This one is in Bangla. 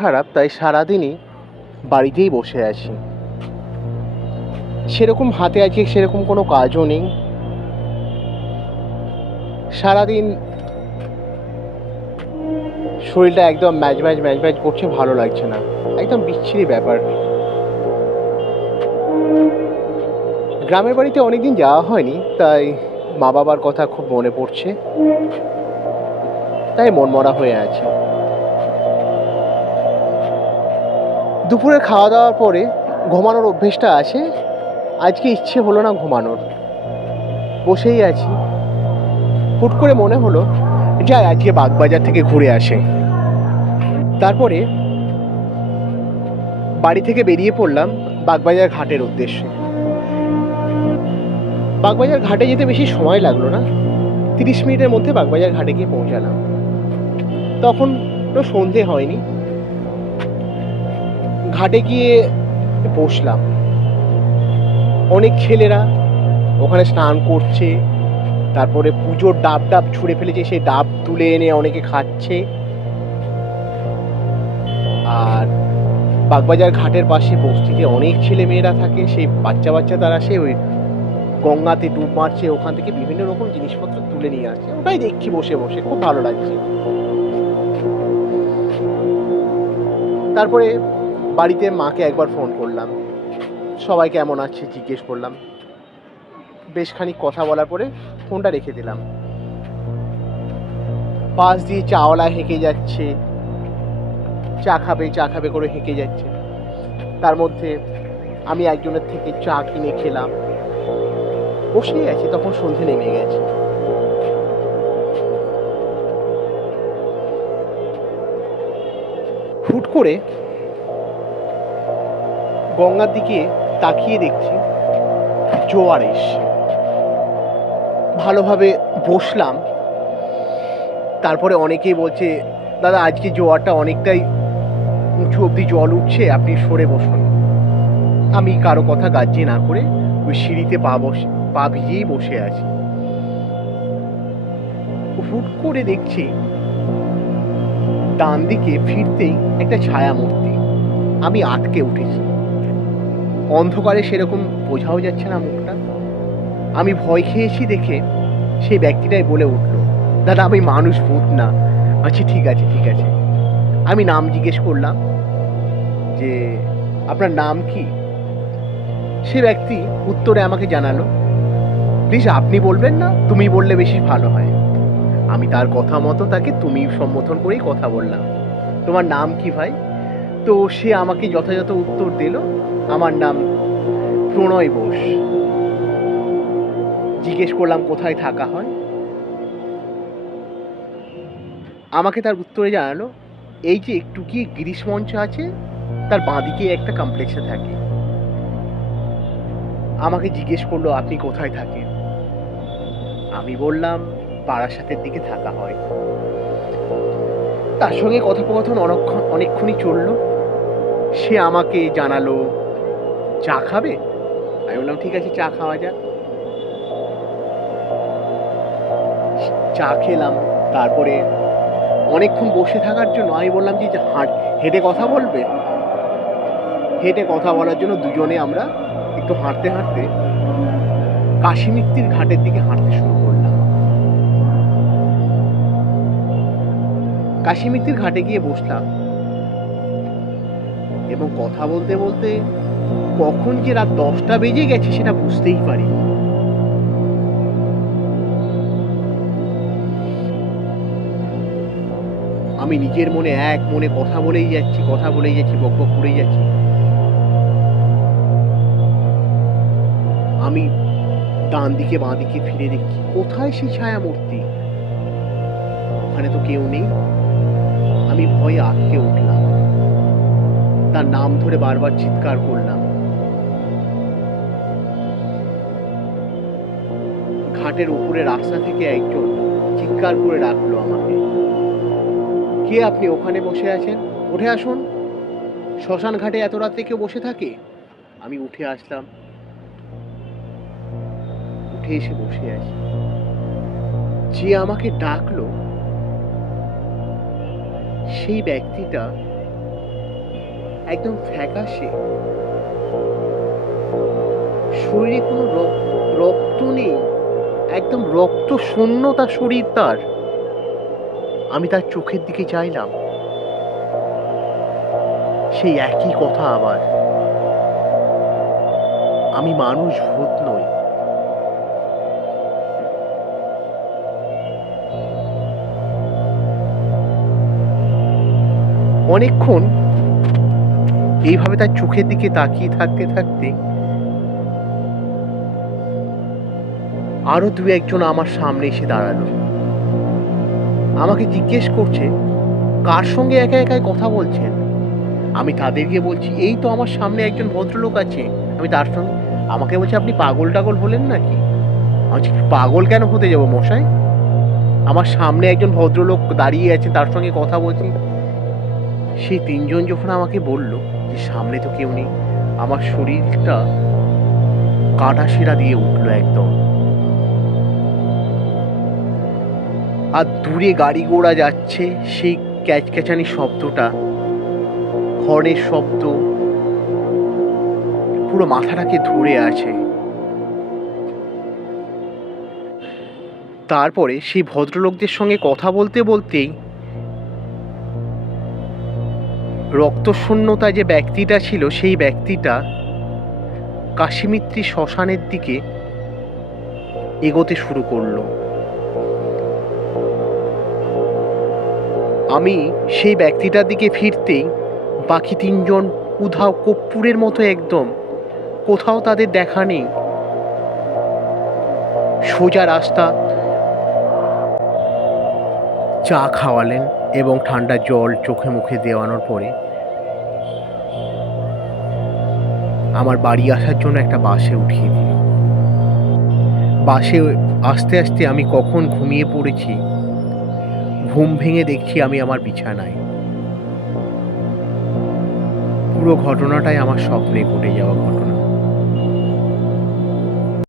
খারাপ, তাই সারাদিনই বাড়িতেই বসে আছি। সেরকম হাতে আজকে সেরকম কোনো কাজও নেই। সারাদিন শরীরটা একদম ম্যাজ করছে, ভালো লাগছে না। একদম বিচ্ছিরি ব্যাপার। গ্রামের বাড়িতে অনেকদিন যাওয়া হয়নি, তাই মা বাবার কথা খুব মনে পড়ছে। তাই মনমরা হয়ে আছি। দুপুরে খাওয়া দাওয়ার পরে ঘুমানোর অভ্যেসটা আছে। আজকে ইচ্ছে হলো না ঘুমানোর, বসেই আছি। হুট করে মনে হলো যাই আজকে বাগবাজার থেকে ঘুরে আসে। তারপরে বাড়ি থেকে বেরিয়ে পড়লাম বাগবাজার ঘাটের উদ্দেশ্যে। বাগবাজার ঘাটে যেতে বেশি সময় লাগলো না, 30 মিনিটের মধ্যে বাগবাজার ঘাটে গিয়ে পৌঁছালাম। তখন তো সন্ধে হয়নি। ঘাটে গিয়ে বসলাম। অনেক ছেলেরা ওখানে স্নান করছে, তারপরে পুজোর ডাব ডাব ছুঁড়ে ফেলেছে, সেই ডাব তুলে এনে অনেকে খাচ্ছে। আর বাগবাজার ঘাটের পাশে বস্তিতে অনেক ছেলে মেয়েরা থাকে, সেই বাচ্চা বাচ্চা তারা সে ওই গঙ্গাতে ডুব মারছে, ওখান থেকে বিভিন্ন রকম জিনিসপত্র তুলে নিয়ে আসছে। ওটাই দেখছি বসে বসে, খুব ভালো লাগছে। তারপরে বাড়িতে মাকে একবার ফোন করলাম, সবাই কেমন আছে জিজ্ঞেস করলাম। বেশ খানিক কথা বলার পরে ফোনটা রেখে দিলাম। পাশ দিয়ে চাওয়ালা হেঁকে যাচ্ছে, চা খাবে করে হেঁকে যাচ্ছে। তার মধ্যে আমি একজনের থেকে চা কিনে খেলাম, বসেই আছি। তখন সন্ধে নেমে গেছে। হুট করে গঙ্গার দিকে তাকিয়ে দেখছি জোয়ার এসছে। ভালোভাবে বসলাম। তারপরে অনেকেই বলছে, দাদা আজকে জোয়ারটা অনেকটাই উঁচু অব্দি জল উঠছে, আপনি সরে বসুন। আমি কারো কথা গ্রাহ্য না করে ওই সিঁড়িতে পা ভিজিয়েই বসে আছি। হুট করে দেখছি ডান দিকে ফিরতেই একটা ছায়া মূর্তি। আমি আটকে উঠেছি। অন্ধকারে সেরকম বোঝাও যাচ্ছে না মুখটা। আমি ভয় খেয়েছি দেখে সেই ব্যক্তিটাই বলে উঠলো, দাদা আমি মানুষ, ভূত না। আচ্ছা ঠিক আছে ঠিক আছে। আমি নাম জিজ্ঞেস করলাম যে আপনার নাম কি। সে ব্যক্তি উত্তরে আমাকে জানালো, প্লিজ আপনি বলবেন না, তুমি বললে বেশি ভালো হয়। আমি তার কথা মতো তাকে তুমি সম্বোধন করেই কথা বললাম, তোমার নাম কি ভাই? তো সে আমাকে যথাযথ উত্তর দিল, আমার নাম প্রণয় বোস। জিজ্ঞেস করলাম কোথায় থাকা হয়। আমাকে তার উত্তরে জানালো, এই যে একটু কি গিরিশ মঞ্চ আছে, তার বাঁদিকে একটা কমপ্লেক্সে থাকে। আমাকে জিজ্ঞেস করলো আপনি কোথায় থাকেন। আমি বললাম বারাসাতের দিকে থাকা হয়। তার সঙ্গে কথোপকথন অনেকক্ষণই চলল। সে আমাকে জানালো চা খাবে। আমি বললাম ঠিক আছে, চা খাওয়া যাক। চা খেলাম। তারপরে অনেকক্ষণ বসে থাকার জন্য আমি বললাম যে হেঁটে কথা বলবে। হেঁটে কথা বলার জন্য দুজনে আমরা একটু হাঁটতে হাঁটতে কাশীমিত্তির ঘাটের দিকে হাঁটতে শুরু করলাম। কাশীমিত্তির ঘাটে গিয়ে বসলাম এবং কথা বলতে বলতে কখন যে রাত 10টা বেজে গেছে সেটা বুঝতেই পারিনি। আমি নিজের মনে এক মনে কথা বলেই যাচ্ছি, বকবক করেই যাচ্ছি। আমি ডান দিকে বাঁ দিকে ফিরে দেখছি কোথায় সেই ছায়া মূর্তি। ওখানে তো কেউ নেই। আমি ভয়ে আটকে উঠলাম। তার নাম ধরে বারবার চিৎকার করলাম। ঘাটের উপরে রাস্তা থেকে একজন চিৎকার করে ডাকলো আমাকে, কে আপনি? ওখানে বসে আছেন, উঠে আসুন। শ্মশান ঘাটে এত রাত্রে কেউ বসে থাকে? আমি উঠে আসলাম, উঠে এসে বসে আছি। যে আমাকে ডাকলো সেই ব্যক্তিটা একদম ফ্যাকাশে, শরীরে কোনো রক্ত নেই, একদম রক্ত শূন্য তার শরীর তার। আমি তার চোখের দিকে চাইলাম, সেই একই কথা আবার, আমি মানুষ, ভূত নই। অনেকক্ষণ এইভাবে তার চোখের দিকে তাকিয়ে থাকতে থাকতে আরো দু একজন আমার সামনে এসে দাঁড়ালো। আমাকে জিজ্ঞেস করছে কার সঙ্গে একা একাই কথা বলছেন। আমি তাদেরকে বলছি এই তো আমার সামনে একজন ভদ্রলোক আছে, আমি তার সঙ্গে। আমাকে বলছে আপনি পাগল টাগল হলেন নাকি? আমি বলছি, পাগল কেন হতে যাব মশাই? আমার সামনে একজন ভদ্রলোক দাঁড়িয়ে আছে, তার সঙ্গে কথা বলছি। সেই তিনজন যখন আমাকে বলল যে সামনে তো কেউ নেই, আমার শরীরটা কাটা শিরা দিয়ে উঠলো একদম। আর দূরে গাড়ি ঘোড়া যাচ্ছে, সেই ক্যাচক্যাচানি শব্দটা, হর্নের শব্দ পুরো মাথাটাকে ধরে আছে। তারপরে সেই ভদ্রলোকদের সঙ্গে কথা বলতে বলতেই রক্তশূন্যতা যে ব্যক্তিটা ছিল, সেই ব্যক্তিটা কাশিমিত্রি শ্মশানের দিকে এগোতে শুরু করলো। আমি সেই ব্যক্তিটার দিকে ফিরতেই বাকি তিনজন উধাও কর্পূরের মতো একদম, কোথাও তাদের দেখা নেই। সোজা রাস্তা। চা খাওয়ালেন এবং ঠান্ডা জল চোখে মুখে দেওয়ানোর পরে আমার বাড়ি আসার জন্য একটা বাসে উঠিয়ে দিল। বাসে আস্তে আস্তে আমি কখন ঘুমিয়ে পড়েছি, ঘুম ভেঙে দেখছি আমি আমার বিছানায়। পুরো ঘটনাটাই আমার স্বপ্নে ঘটে যাওয়া ঘটনা।